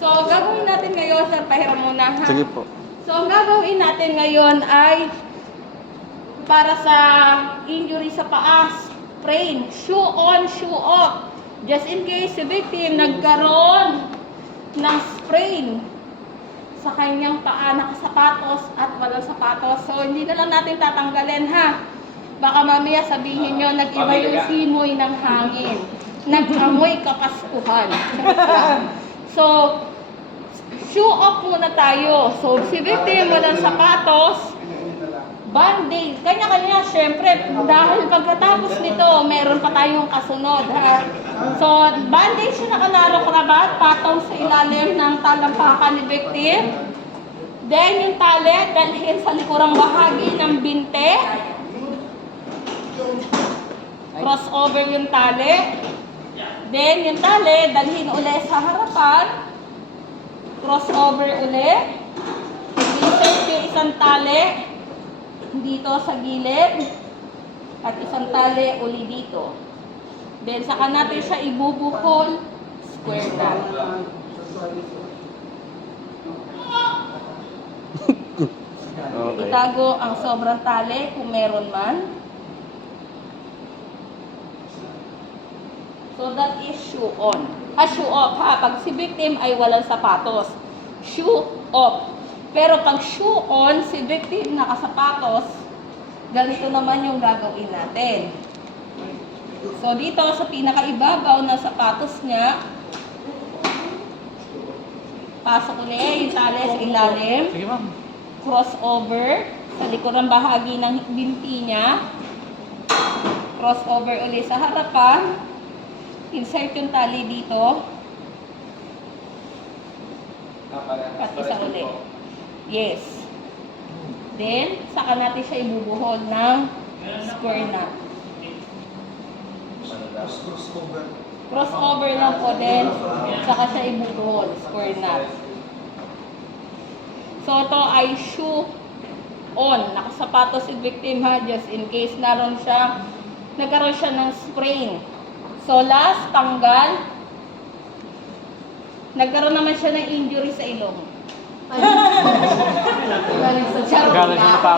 So, gagawin natin ngayon, sir, pahiram muna ha. Sige po. So, ang gagawin natin ngayon ay para sa injury sa paa, sprain, shoe on, shoe off. Just in case si victim nagkaroon ng sprain sa kanyang paa, nakasapatos at walang sapatos. So, hindi na lang natin tatanggalin ha. Baka mamaya sabihin nyo, nag-iba yung simoy ng hangin. Nag-amoy kapaskuhan. So, shoe off muna tayo. So, si victim walang sapatos, band-aid. Kanya-kanya, syempre, dahil pagkatapos nito, meron pa tayong kasunod, ha? So, band-aid siya nakanarok rabat, patong sa ilalim ng talampakan ni victim. Then, yung tali, dalhin sa likurang bahagi ng binte. Crossover yung tali. Then, yung tali, dalhin ulit sa harapan. Crossover ulit. Insert yung isang tali dito sa gilid at isang tali uli dito. Then saka natin siya ibubukol, square knot. Okay. Itago ang sobrang tali kung meron man. So that is shoe on. Shoe off ha. Pag si victim ay walang sapatos. Shoe off. Pero pag shoe on, si victim nakasapatos, ganito naman yung gagawin natin. So dito sa pinakaibabaw na sapatos niya, pasok ulit yung tali sa ilalim. Sige ma'am. Crossover sa likurang bahagi ng binti niya. Crossover ulit sa harapan. Insert yung tali dito. At isa ulit. Yes. Then, saka natin siya ibubuhol ng square knot. Crossover lang po din. Saka siya ibubuhol, square knot. So, ito ay shoe on. Nakasapatos si victim ha, just in case nagkaroon siya ng sprain. So, last, tanggal. Nagkaroon naman siya ng injury sa ilong. Galing sa Galing sa